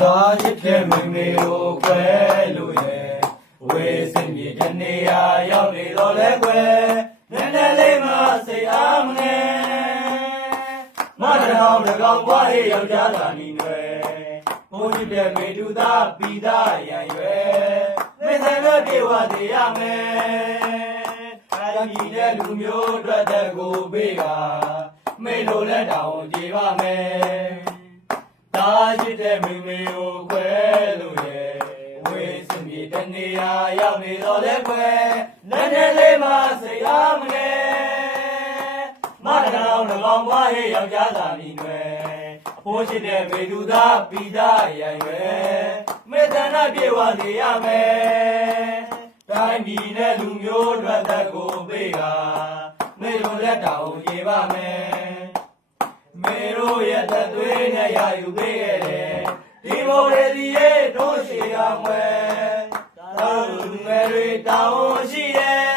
သာရစ်တဲ့မိမေကိုခွဲလို့ရဲ့ဝေးစင်မြေတနေရာရောက်နေတော့လဲခွဲနည်းနည်းလေးမှစိတ်အားမငယ်မတရောင်တကောင်ပွားရေးယောက်ျားသာနီးတွေဘုန်းကြီးတဲ့မေတူသားပီသားရံရွယ်မင်းဆိုင်ပဲပြေဝသေးရမယ်အားကြီးတဲ့လူမျိုးအတွက်တဲ့ကိုပေးကမေလိုလဲတောင်းကြည့်ပါမယ်တာရစ်တဲ့မိမေကိုခွဲလို့ရဲ့ဝေးစင်မြေတနေရာရောက်နေတော့လဲခွဲနည်းနည်းလေးမှစိတ်အားမငယ်မတရောင်တကောင်ပွားရေးယောက်ျားသာနီးတွေဘိုးရှိတဲ့မေတူသားပီသားရံရွယ်မေတ္တာပြေဝစေရမယ်တိုင်းပြည်နဲ့လူမျိုးအတွက်သက်ကိုပေးကမေလိုလက်တောင်ကြည်ပါမယ်မေတို့ရဲ့သက်သွေးနဲ့ရယူပေးခဲ့တယ်ဒီမိုရေစီရဲ့တို့ရှိအောင်ွယ်သာလူငယ်တွေတောင်းရှိတယ်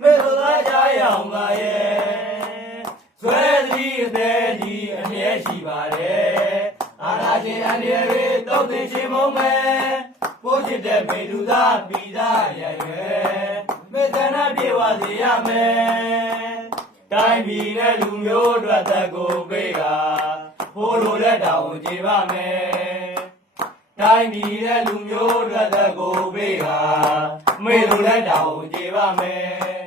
မေတို့သားကြရအောင်ပါရဲ့ဆွဲသတိအသေးကြီးအမြဲရှိပါတယ်အာနာရှင်အန္တရာယ်တွေတုတ်သိချင်းမုံမယ်ကိုချစ်တဲ့မေလူသားပီသားရရွယ်မေတ္တာပြေဝစေရမယ်တိုင်းပြည်နဲ့လူမျိုးအတွက်သက်ကိုပေးကဖိုးလိုလက်တောင်ကြည်ပါမယ်တိုင်းပြည်နဲ့လူမျိုးအတွက်သက်ကိုပေးကမေလိုလက်တောင်ကြည်ပါမယ်